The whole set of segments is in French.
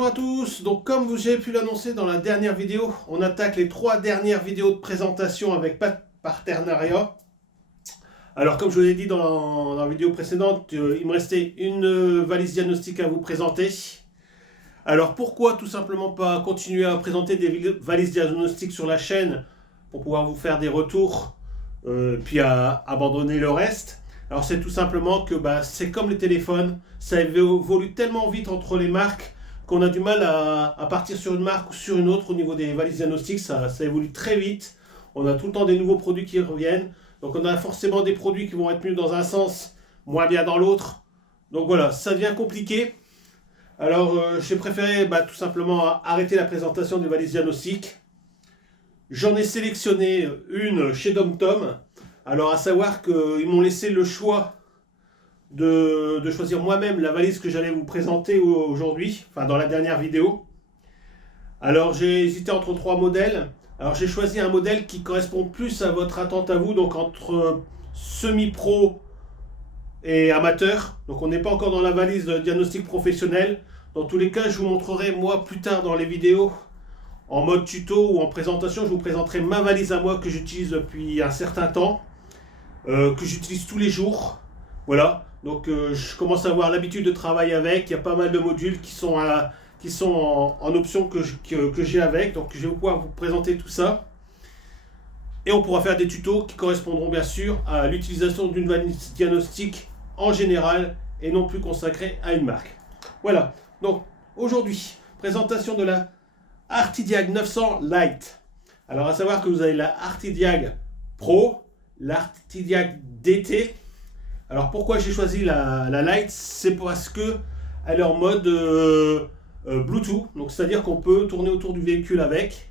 Bonjour à tous, donc comme vous avez pu l'annoncer dans la dernière vidéo, on attaque les 3 dernières vidéos de présentation avec partenariat. Alors comme je vous l'ai dit dans la vidéo précédente, il me restait une valise diagnostique à vous présenter. Alors pourquoi tout simplement pas continuer à présenter des valises diagnostiques sur la chaîne pour pouvoir vous faire des retours, puis à abandonner le reste. Alors c'est tout simplement que c'est comme les téléphones, ça évolue tellement vite entre les marques qu'on a du mal à partir sur une marque ou sur une autre au niveau des valises diagnostiques, ça évolue très vite. On a tout le temps des nouveaux produits qui reviennent. Donc on a forcément des produits qui vont être mieux dans un sens, moins bien dans l'autre. Donc voilà, ça devient compliqué. Alors j'ai préféré tout simplement arrêter la présentation des valises diagnostiques. J'en ai sélectionné une chez DomTom. Alors à savoir qu'ils m'ont laissé le choix de choisir moi-même la valise que j'allais vous présenter aujourd'hui, enfin dans la dernière vidéo. Alors j'ai hésité entre 3 modèles. Alors j'ai choisi un modèle qui correspond plus à votre attente à vous, donc entre semi-pro et amateur. Donc on n'est pas encore dans la valise de diagnostic professionnel. Dans tous les cas, je vous montrerai moi plus tard dans les vidéos, en mode tuto ou en présentation, je vous présenterai ma valise à moi que j'utilise depuis un certain temps, que j'utilise tous les jours. Voilà. Donc je commence à avoir l'habitude de travailler avec, il y a pas mal de modules qui sont en option que j'ai avec, donc je vais pouvoir vous présenter tout ça. Et on pourra faire des tutos qui correspondront bien sûr à l'utilisation d'une valise diagnostique en général et non plus consacrée à une marque. Voilà, donc aujourd'hui, présentation de la Artidiag 900 Lite. Alors à savoir que vous avez la Artidiag Pro, l'Artidiag DT. Alors pourquoi j'ai choisi la Lite? C'est parce que elle est en mode Bluetooth, donc c'est-à-dire qu'on peut tourner autour du véhicule avec.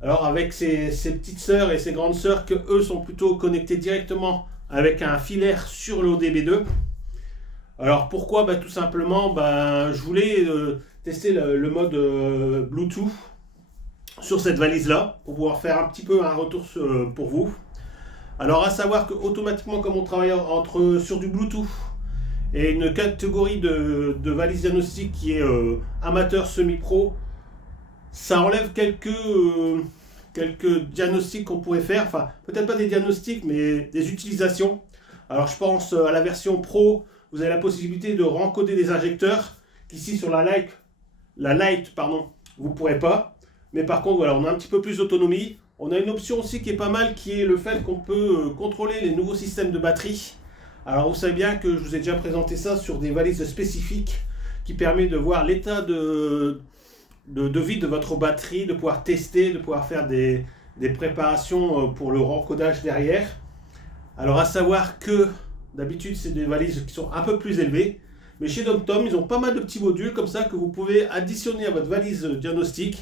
Alors avec ses petites sœurs et ses grandes sœurs que eux sont plutôt connectés directement avec un filaire sur le ODB2. Alors pourquoi? Tout simplement, je voulais tester le mode Bluetooth sur cette valise là pour pouvoir faire un petit peu un retour pour vous. Alors à savoir que automatiquement, comme on travaille sur du Bluetooth et une catégorie de valise diagnostique qui est amateur semi-pro, ça enlève quelques diagnostics qu'on pourrait faire, enfin peut-être pas des diagnostics mais des utilisations. Alors je pense à la version pro, vous avez la possibilité de rencoder des injecteurs qu'ici sur la Lite, vous ne pourrez pas. Mais par contre voilà, on a un petit peu plus d'autonomie. On a une option aussi qui est pas mal, qui est le fait qu'on peut contrôler les nouveaux systèmes de batterie. Alors vous savez bien que je vous ai déjà présenté ça sur des valises spécifiques qui permet de voir l'état de vie de votre batterie, de pouvoir tester, de pouvoir faire des préparations pour le encodage derrière. Alors à savoir que d'habitude c'est des valises qui sont un peu plus élevées, mais chez DomTom ils ont pas mal de petits modules comme ça que vous pouvez additionner à votre valise diagnostique.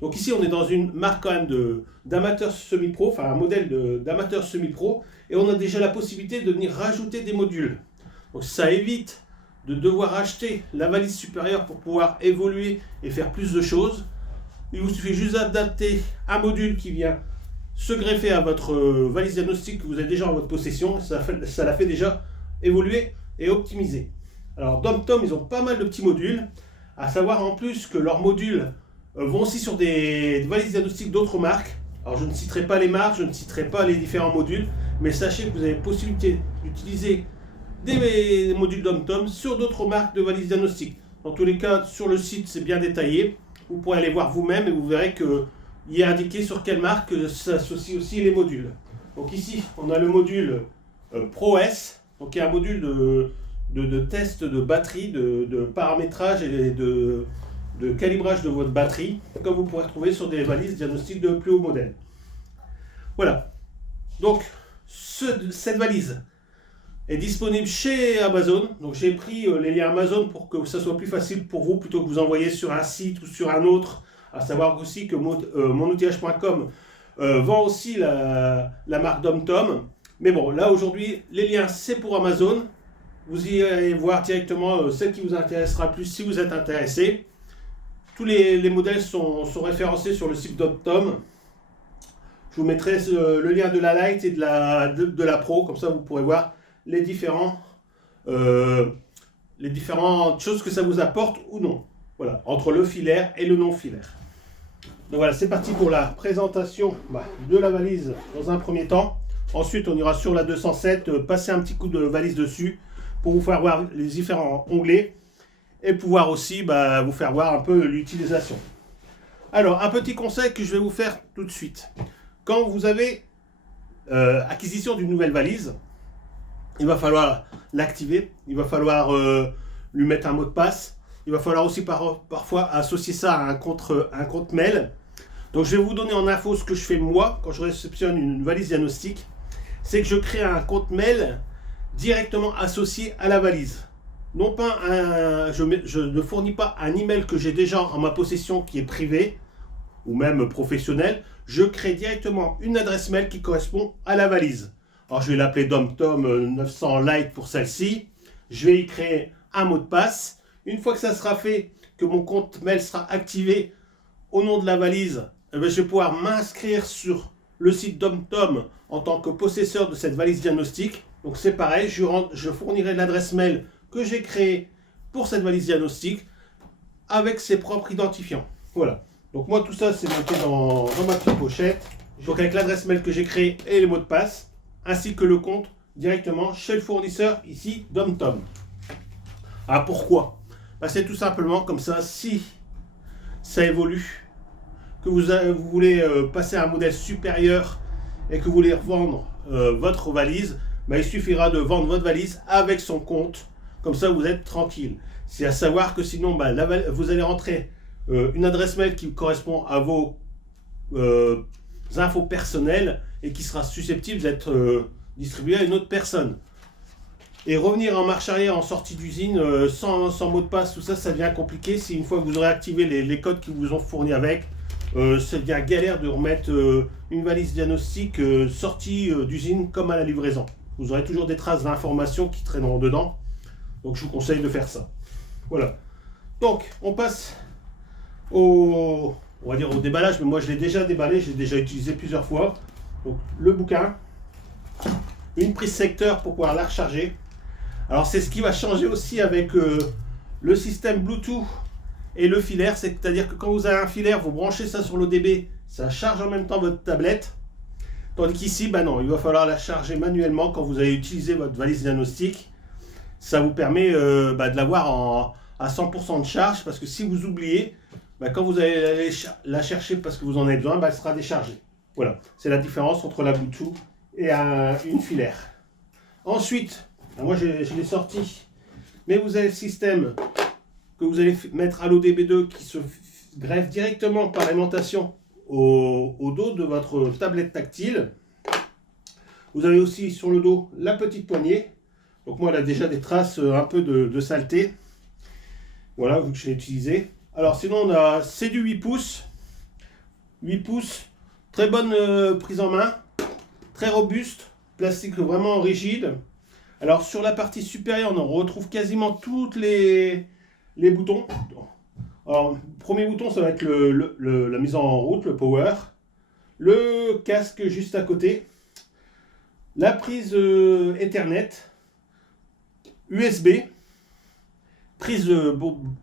Donc ici on est dans une marque quand même d'amateur semi-pro, enfin un modèle d'amateur semi-pro, et on a déjà la possibilité de venir rajouter des modules. Donc ça évite de devoir acheter la valise supérieure pour pouvoir évoluer et faire plus de choses. Il vous suffit juste d'adapter un module qui vient se greffer à votre valise diagnostique que vous avez déjà en votre possession, ça la fait déjà évoluer et optimiser. Alors DomTom ils ont pas mal de petits modules, à savoir en plus que leurs modules vont aussi sur des valises diagnostiques d'autres marques. Alors je ne citerai pas les marques, je ne citerai pas les différents modules, mais sachez que vous avez possibilité d'utiliser des modules DomTom sur d'autres marques de valises diagnostiques. Dans tous les cas, sur le site c'est bien détaillé, vous pourrez aller voir vous-même et vous verrez qu'il est indiqué sur quelle marque s'associent aussi les modules. Donc ici on a le module Pro S, donc qui est un module de test de batterie, de paramétrage et de calibrage de votre batterie, comme vous pourrez retrouver sur des valises diagnostiques de plus haut modèle. Voilà. Donc, cette valise est disponible chez Amazon. Donc, j'ai pris les liens Amazon pour que ça soit plus facile pour vous plutôt que vous envoyer sur un site ou sur un autre. À savoir aussi que monoutillage.com vend aussi la marque DomTom. Mais bon, là aujourd'hui, les liens c'est pour Amazon. Vous irez voir directement celle qui vous intéressera plus si vous êtes intéressé. Tous les modèles sont référencés sur le site DomTom. Je vous mettrai le lien de la Lite et de la Pro, comme ça vous pourrez voir les différentes choses que ça vous apporte ou non. Voilà, entre le filaire et le non-filaire. Donc voilà, c'est parti pour la présentation de la valise dans un premier temps. Ensuite, on ira sur la 207, passer un petit coup de valise dessus pour vous faire voir les différents onglets et pouvoir aussi vous faire voir un peu l'utilisation. Alors, un petit conseil que je vais vous faire tout de suite. Quand vous avez acquisition d'une nouvelle valise, il va falloir l'activer, il va falloir lui mettre un mot de passe, il va falloir aussi parfois associer ça à un compte mail. Donc je vais vous donner en info ce que je fais moi quand je réceptionne une valise diagnostic, c'est que je crée un compte mail directement associé à la valise. Non pas je ne fournis pas un email que j'ai déjà en ma possession qui est privé ou même professionnel, je crée directement une adresse mail qui correspond à la valise. Alors je vais l'appeler DomTom 900 Lite pour celle-ci, je vais y créer un mot de passe. Une fois que ça sera fait, que mon compte mail sera activé au nom de la valise, je vais pouvoir m'inscrire sur le site DomTom en tant que possesseur de cette valise diagnostic. Donc c'est pareil, je fournirai l'adresse mail que j'ai créée pour cette valise diagnostic avec ses propres identifiants. Voilà. Donc moi tout ça c'est noté dans ma petite pochette. Donc avec l'adresse mail que j'ai créée et les mots de passe, ainsi que le compte directement chez le fournisseur ici DomTom. Ah pourquoi ? C'est tout simplement comme ça, si ça évolue, que vous voulez passer à un modèle supérieur et que vous voulez revendre votre valise, il suffira de vendre votre valise avec son compte, comme ça vous êtes tranquille. C'est à savoir que sinon vous allez rentrer une adresse mail qui correspond à vos infos personnelles et qui sera susceptible d'être distribuée à une autre personne. Et revenir en marche arrière en sortie d'usine sans mot de passe, tout ça, ça devient compliqué. Si une fois que vous aurez activé les codes qui vous ont fournis avec, ça devient galère de remettre une valise diagnostic sortie d'usine comme à la livraison. Vous aurez toujours des traces d'informations qui traîneront dedans. Donc je vous conseille de faire ça. Voilà. Donc on passe on va dire au déballage, mais moi je l'ai déjà déballé, j'ai déjà utilisé plusieurs fois. Donc le bouquin, une prise secteur pour pouvoir la recharger. Alors c'est ce qui va changer aussi avec le système Bluetooth et le filaire, c'est-à-dire que quand vous avez un filaire, vous branchez ça sur l'ODB, ça charge en même temps votre tablette, tandis qu'ici, non, il va falloir la charger manuellement quand vous allez utiliser votre valise diagnostic. Ça vous permet de l'avoir à 100% de charge, parce que si vous oubliez, quand vous allez aller la chercher parce que vous en avez besoin, elle sera déchargée. Voilà, c'est la différence entre la Bluetooth et une filaire. Ensuite, moi je l'ai sorti, mais vous avez le système que vous allez mettre à l'ODB2 qui se greffe directement par alimentation au dos de votre tablette tactile. Vous avez aussi sur le dos la petite poignée. Donc moi elle a déjà des traces un peu de saleté. Voilà, vu que je l'ai utilisé. Alors sinon c'est du 8 pouces. 8 pouces, très bonne prise en main, très robuste, plastique vraiment rigide. Alors sur la partie supérieure, on retrouve quasiment toutes les boutons. Alors, premier bouton, ça va être la mise en route, le power. Le casque juste à côté. La prise Ethernet. USB. Prise de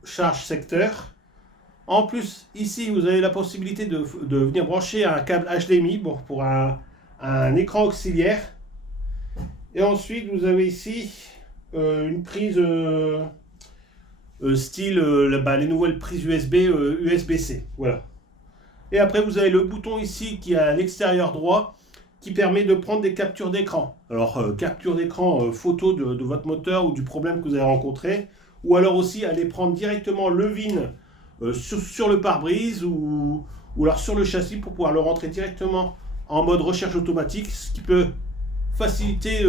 charge secteur. En plus, ici, vous avez la possibilité de venir brancher un câble HDMI pour un écran auxiliaire. Et ensuite, vous avez ici une prise style les nouvelles prises USB, USB-C. Voilà. Et après, vous avez le bouton ici qui est à l'extérieur droit qui permet de prendre des captures d'écran. Alors, capture d'écran photo de votre moteur ou du problème que vous avez rencontré. Ou alors aussi aller prendre directement le VIN sur le pare-brise ou alors sur le châssis pour pouvoir le rentrer directement en mode recherche automatique, ce qui peut faciliter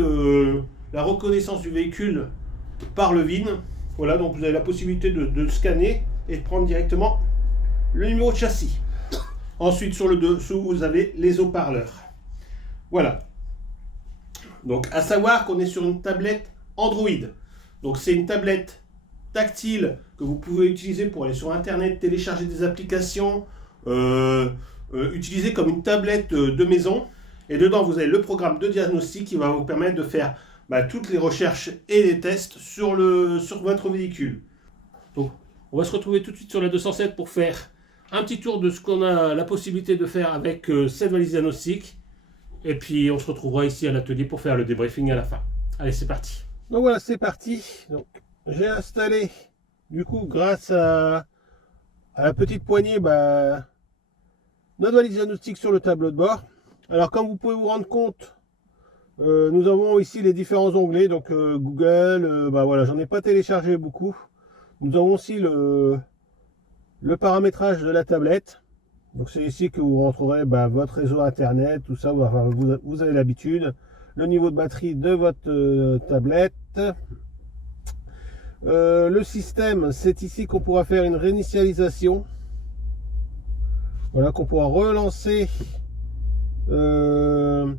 la reconnaissance du véhicule par le VIN. Voilà, donc vous avez la possibilité de scanner et de prendre directement le numéro de châssis. Ensuite, sur le dessous, vous avez les haut-parleurs. Voilà. Donc, à savoir qu'on est sur une tablette Android. Donc, c'est une tablette tactile que vous pouvez utiliser pour aller sur Internet, télécharger des applications, utiliser comme une tablette de maison. Et dedans, vous avez le programme de diagnostic qui va vous permettre de faire toutes les recherches et les tests sur votre véhicule. Donc, On va se retrouver tout de suite sur la 207 pour faire un petit tour de ce qu'on a la possibilité de faire avec cette valise diagnostic. Et puis on se retrouvera ici à l'atelier pour faire le débriefing à la fin. Allez, c'est parti. Donc voilà, c'est parti. Donc, j'ai installé, du coup, grâce à la petite poignée, notre valise diagnostic sur le tableau de bord. Alors, comme vous pouvez vous rendre compte, nous avons ici les différents onglets. Donc Google, voilà, j'en ai pas téléchargé beaucoup. Nous avons aussi le paramétrage de la tablette. Donc c'est ici que vous rentrerez votre réseau internet, tout ça, vous avez l'habitude. Le niveau de batterie de votre tablette. Le système, c'est ici qu'on pourra faire une réinitialisation. Voilà, qu'on pourra relancer le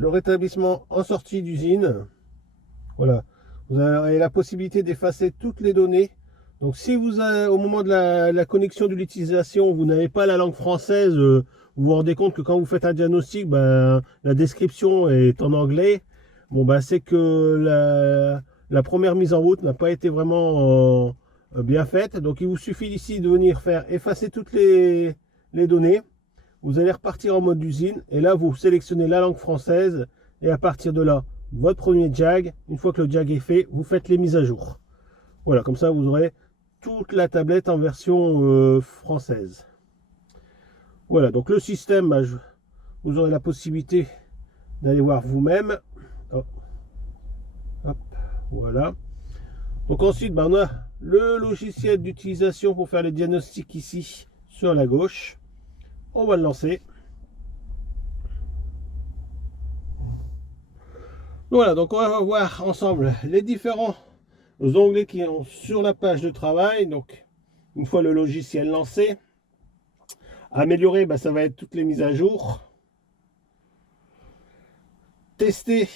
rétablissement en sortie d'usine. Voilà, vous avez la possibilité d'effacer toutes les données. Donc si vous avez, au moment de la connexion de l'utilisation, vous n'avez pas la langue française, vous vous rendez compte que quand vous faites un diagnostic, la description est en anglais. Bon, c'est que la première mise en route n'a pas été vraiment bien faite. Donc il vous suffit ici de venir faire effacer toutes les données. Vous allez repartir en mode usine et là vous sélectionnez la langue française et à partir de là, votre premier jag. Une fois que le jag est fait, vous faites les mises à jour. Voilà, comme ça vous aurez toute la tablette en version française. Voilà, donc le système, vous aurez la possibilité d'aller voir vous-même. Hop, voilà. Donc ensuite, on a le logiciel d'utilisation pour faire les diagnostics ici sur la gauche. On va le lancer. Voilà, donc on va voir ensemble les différents onglets qui sont sur la page de travail. Donc une fois le logiciel lancé, améliorer, ça va être toutes les mises à jour. Tester,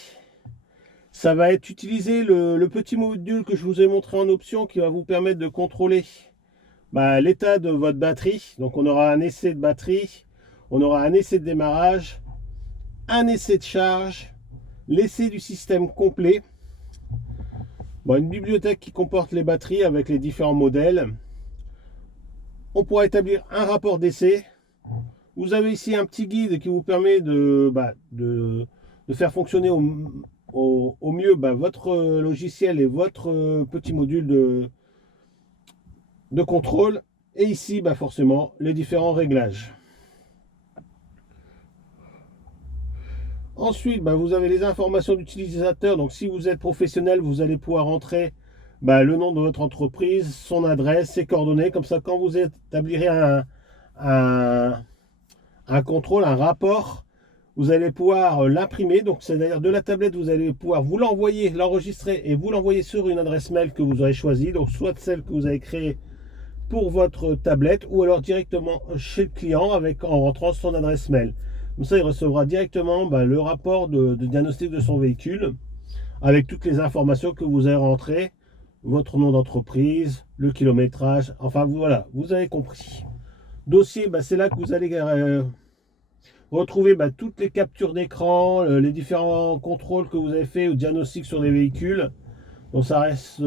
ça va être utiliser le petit module que je vous ai montré en option qui va vous permettre de contrôler l'état de votre batterie. Donc on aura un essai de batterie, on aura un essai de démarrage, un essai de charge, l'essai du système complet. Une bibliothèque qui comporte les batteries avec les différents modèles. On pourra établir un rapport d'essai. Vous avez ici un petit guide qui vous permet de faire fonctionner au mieux votre logiciel et votre petit module de contrôle. Et ici, forcément, les différents réglages. Ensuite, vous avez les informations d'utilisateur. Donc, si vous êtes professionnel, vous allez pouvoir entrer le nom de votre entreprise, son adresse, ses coordonnées. Comme ça, quand vous établirez un contrôle, un rapport, vous allez pouvoir l'imprimer. Donc, c'est-à-dire de la tablette, vous allez pouvoir vous l'envoyer, l'enregistrer et vous l'envoyer sur une adresse mail que vous aurez choisie. Donc, soit celle que vous avez créée pour votre tablette ou alors directement chez le client en rentrant son adresse mail. Comme ça, il recevra directement le rapport de diagnostic de son véhicule avec toutes les informations que vous avez rentrées, votre nom d'entreprise, le kilométrage, enfin voilà, vous avez compris. Dossier, c'est là que vous allez retrouver toutes les captures d'écran, les différents contrôles que vous avez fait ou diagnostic sur des véhicules. Donc ça reste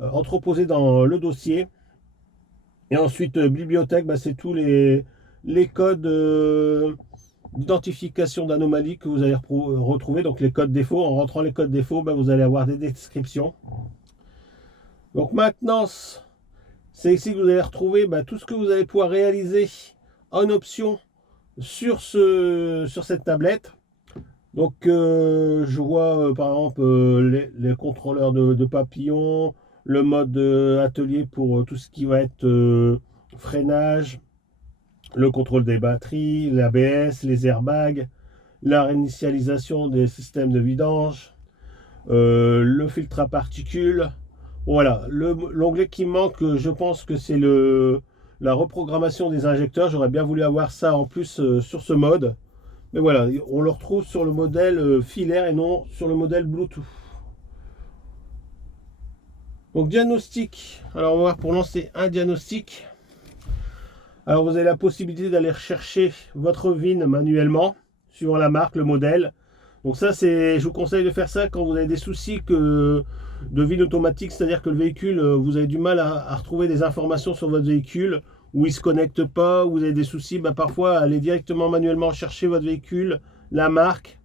entreposé dans le dossier. Et ensuite, bibliothèque, c'est tous les codes d'identification d'anomalies que vous allez retrouver. Donc les codes défauts, en rentrant les codes défauts, vous allez avoir des descriptions. Donc maintenant, c'est ici que vous allez retrouver tout ce que vous allez pouvoir réaliser en option sur cette tablette. Donc je vois par exemple les contrôleurs de papillons, le mode atelier pour tout ce qui va être freinage, le contrôle des batteries, l'ABS, les airbags, la réinitialisation des systèmes de vidange, le filtre à particules. Voilà, l'onglet qui manque, je pense que c'est la reprogrammation des injecteurs. J'aurais bien voulu avoir ça en plus sur ce mode. Mais voilà, on le retrouve sur le modèle filaire et non sur le modèle Bluetooth. Donc diagnostic, alors on va voir pour lancer un diagnostic. Alors vous avez la possibilité d'aller rechercher votre VIN manuellement, suivant la marque, le modèle. Donc ça, je vous conseille de faire ça quand vous avez des soucis de VIN automatique, c'est-à-dire que le véhicule, vous avez du mal à retrouver des informations sur votre véhicule, ou il ne se connecte pas, ou vous avez des soucis, bah, parfois allez directement manuellement chercher votre véhicule, la marque,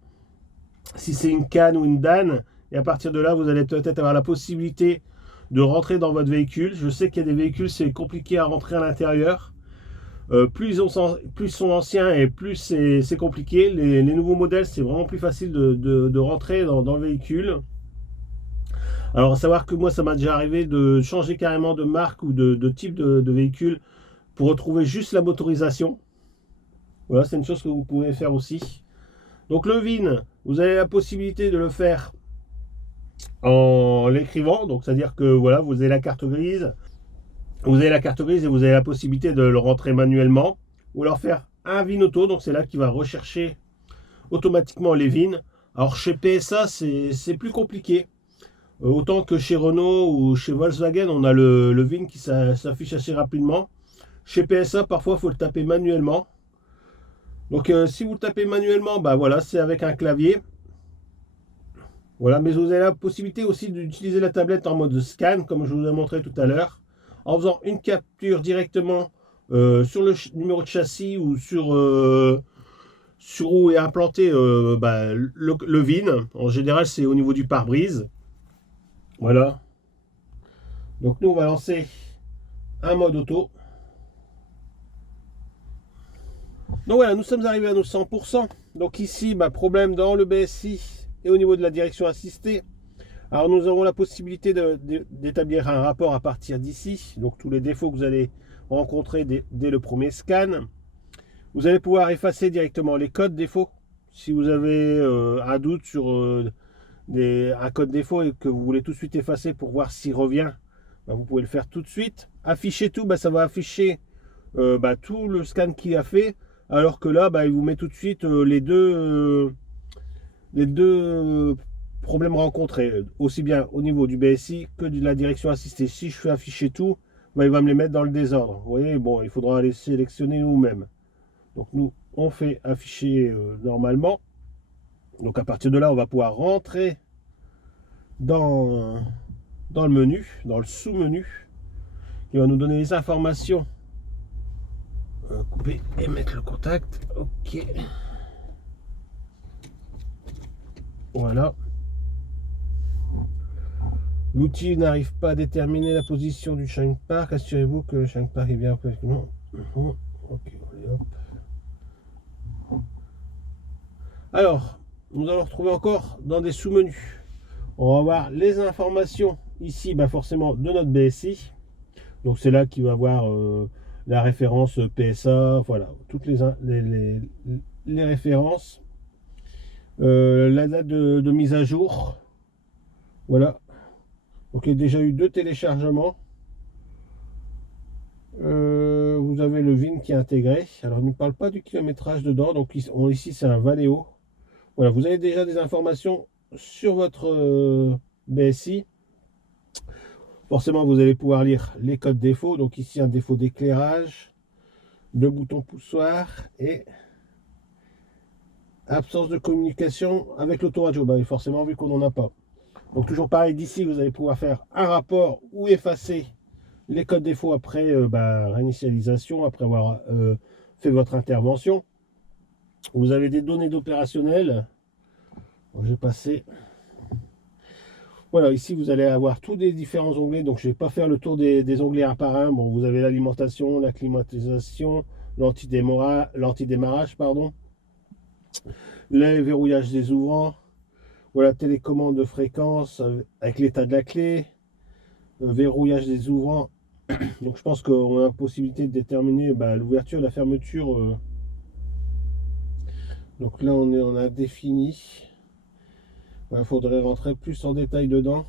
si c'est une Can ou une Dan, et à partir de là, vous allez peut-être avoir la possibilité de rentrer dans votre véhicule. Je sais qu'il y a des véhicules, c'est compliqué à rentrer à l'intérieur. Plus ils sont anciens et plus c'est compliqué. Les nouveaux modèles, c'est vraiment plus facile de rentrer dans le véhicule. Alors, à savoir que moi, ça m'a déjà arrivé de changer carrément de marque ou de type de véhicule pour retrouver juste la motorisation. Voilà, c'est une chose que vous pouvez faire aussi. Donc, le VIN, vous avez la possibilité de le faire en l'écrivant. Donc, c'est-à-dire que voilà, vous avez la carte grise. Vous avez la carte grise et vous avez la possibilité de le rentrer manuellement ou alors faire un VIN auto. Donc, c'est là qu'il va rechercher automatiquement les VIN. Alors, chez PSA, c'est plus compliqué. Autant que chez Renault ou chez Volkswagen, on a le VIN qui s'affiche assez rapidement. Chez PSA, parfois, il faut le taper manuellement. Donc, si vous le tapez manuellement, bah voilà, c'est avec un clavier. Voilà, mais vous avez la possibilité aussi d'utiliser la tablette en mode scan, comme je vous ai montré tout à l'heure, en faisant une capture directement sur le numéro de châssis ou sur où est implanté le VIN. En général, c'est au niveau du pare-brise. Voilà. Donc nous, on va lancer un mode auto. Donc voilà, nous sommes arrivés à nos 100%. Donc ici, problème dans le BSI et au niveau de la direction assistée. Alors nous aurons la possibilité d'établir un rapport à partir d'ici. Donc tous les défauts que vous allez rencontrer dès le premier scan. Vous allez pouvoir effacer directement les codes défauts. Si vous avez un doute sur un code défaut et que vous voulez tout de suite effacer pour voir s'il revient, vous pouvez le faire tout de suite. Afficher tout, ça va afficher tout le scan qu'il a fait, alors que là, il vous met tout de suite les deux problèmes rencontrés, aussi bien au niveau du BSI que de la direction assistée. Si je fais afficher tout, il va me les mettre dans le désordre. Vous voyez, bon, il faudra les sélectionner nous-mêmes. Donc nous, on fait afficher normalement. Donc à partir de là, on va pouvoir rentrer dans le menu, dans le sous-menu, qui va nous donner les informations. Couper et mettre le contact. Ok. Voilà. L'outil n'arrive pas à déterminer la position du Shine Park. Assurez-vous que le Shine Park est bien. Non. Ok, allez, hop. Alors, nous allons retrouver encore dans des sous-menus. On va voir les informations ici, forcément de notre BSI. Donc c'est là qu'il va avoir la référence PSA, voilà, toutes les références. La date de mise à jour. Voilà. Donc il y a déjà eu 2 téléchargements. Vous avez le VIN qui est intégré. Alors il ne parle pas du kilométrage dedans. Donc ici c'est un Valeo. Voilà, vous avez déjà des informations sur votre BSI. Forcément, vous allez pouvoir lire les codes défauts. Donc ici, un défaut d'éclairage, 2 boutons poussoirs et absence de communication avec l'autoradio. Forcément, vu qu'on n'en a pas. Donc toujours pareil, d'ici, vous allez pouvoir faire un rapport ou effacer les codes défauts après réinitialisation, après avoir fait votre intervention. Vous avez des données d'opérationnel. Je vais passer. Voilà, ici vous allez avoir tous les différents onglets. Donc je ne vais pas faire le tour des onglets un par un. Bon, vous avez l'alimentation, la climatisation, l'antidémarrage, pardon. Le verrouillage des ouvrants. Voilà, télécommande de fréquence avec l'état de la clé. Verrouillage des ouvrants. Donc je pense qu'on a la possibilité de déterminer l'ouverture et la fermeture. Donc là on a défini. Il faudrait rentrer plus en détail dedans.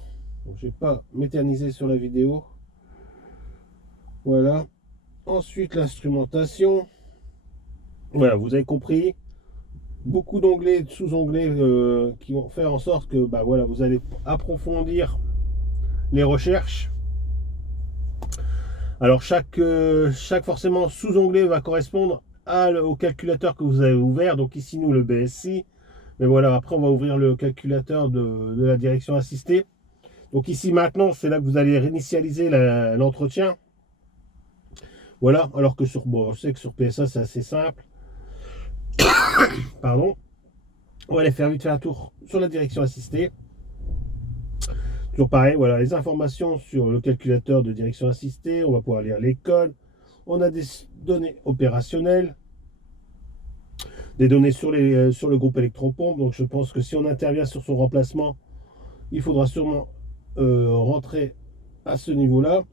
Donc, je ne vais pas m'éterniser sur la vidéo. Voilà. Ensuite l'instrumentation. Voilà, vous avez compris. Beaucoup d'onglets et de sous-onglets qui vont faire en sorte que voilà, vous allez approfondir les recherches. Alors chaque forcément sous-onglet va correspondre au calculateur que vous avez ouvert. Donc ici nous le BSI, Mais voilà, après on va ouvrir le calculateur de la direction assistée. Donc ici maintenant, c'est là que vous allez réinitialiser l'entretien. Voilà, alors que bon, je sais que sur PSA c'est assez simple. Pardon. On va aller faire vite faire un tour sur la direction assistée. Toujours pareil, voilà, les informations sur le calculateur de direction assistée. On va pouvoir lire les codes. On a des données opérationnelles, des données sur le groupe électropompe. Donc je pense que si on intervient sur son remplacement, il faudra sûrement rentrer à ce niveau-là.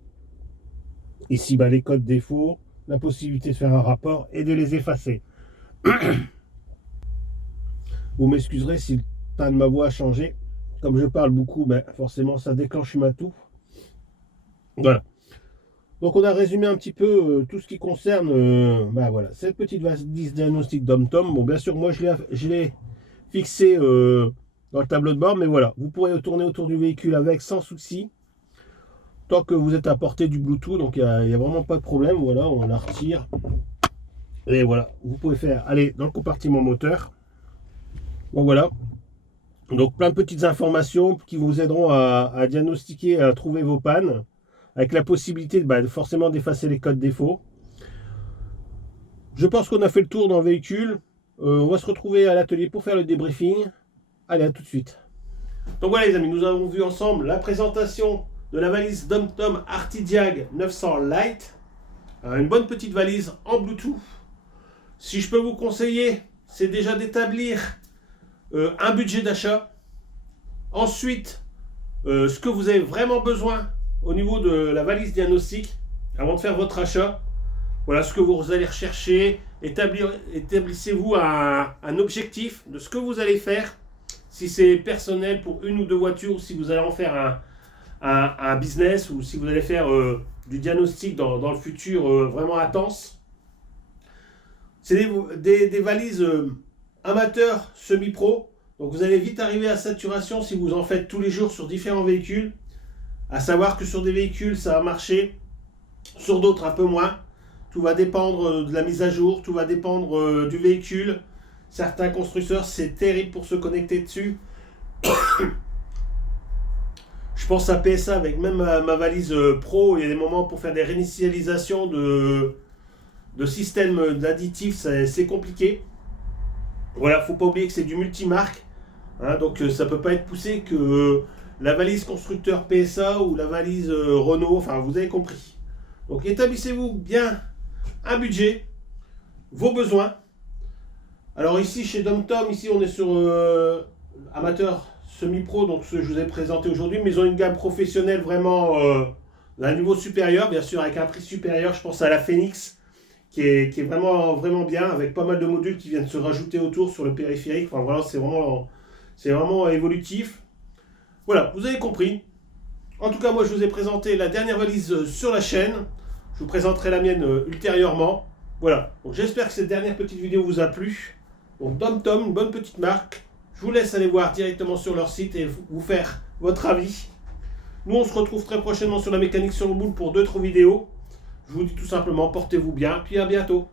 Ici, les codes défauts, la possibilité de faire un rapport et de les effacer. Vous m'excuserez si le ton de ma voix a changé. Comme je parle beaucoup, forcément ça déclenche ma toux. Voilà. Donc on a résumé un petit peu tout ce qui concerne voilà, cette petite valise diagnostic DomTom. Bon, bien sûr, moi je l'ai fixé dans le tableau de bord, mais voilà, vous pourrez tourner autour du véhicule avec sans souci. Tant que vous êtes à portée du Bluetooth, donc il n'y a vraiment pas de problème. Voilà, on la retire. Et voilà, vous pouvez aller dans le compartiment moteur. Bon voilà. Donc plein de petites informations qui vous aideront à diagnostiquer, à trouver vos pannes, avec la possibilité forcément d'effacer les codes défauts. Je pense qu'on a fait le tour dans le véhicule. On va se retrouver à l'atelier pour faire le débriefing. Allez, à tout de suite. Donc voilà les amis, nous avons vu ensemble la présentation de la valise DomTom Artidiag 900 Lite. Une bonne petite valise en Bluetooth. Si je peux vous conseiller, c'est déjà d'établir un budget d'achat. Ensuite, ce que vous avez vraiment besoin au niveau de la valise diagnostic avant de faire votre achat. Voilà ce que vous allez rechercher. Établissez-vous un objectif de ce que vous allez faire. Si c'est personnel pour une ou deux voitures, ou si vous allez en faire un business, ou si vous allez faire du diagnostic dans le futur vraiment intense. C'est des valises amateurs semi-pro. Donc vous allez vite arriver à saturation si vous en faites tous les jours sur différents véhicules. À savoir que sur des véhicules ça va marcher, sur d'autres un peu moins. Tout va dépendre de la mise à jour, tout va dépendre du véhicule. Certains constructeurs, c'est terrible pour se connecter dessus. Je pense à PSA avec même ma valise pro. Il y a des moments pour faire des réinitialisations de systèmes d'additifs, c'est compliqué. Voilà, faut pas oublier que c'est du multimarque. Donc ça peut pas être poussé que la valise constructeur PSA ou la valise Renault. Enfin, vous avez compris. Donc établissez-vous bien un budget, vos besoins. Alors ici chez DomTom, ici on est sur amateur semi-pro, donc ce que je vous ai présenté aujourd'hui, mais ils ont une gamme professionnelle vraiment d'un niveau supérieur, bien sûr avec un prix supérieur. Je pense à la Phoenix qui est vraiment, vraiment bien, avec pas mal de modules qui viennent se rajouter autour sur le périphérique. Enfin voilà, c'est vraiment évolutif. Voilà, vous avez compris. En tout cas, moi je vous ai présenté la dernière valise sur la chaîne. Je vous présenterai la mienne ultérieurement. Voilà, donc j'espère que cette dernière petite vidéo vous a plu. Donc DomTom, une bonne petite marque. Je vous laisse aller voir directement sur leur site et vous faire votre avis. Nous on se retrouve très prochainement sur la mécanique sur le boule pour d'autres vidéos. Je vous dis tout simplement, portez-vous bien, puis à bientôt.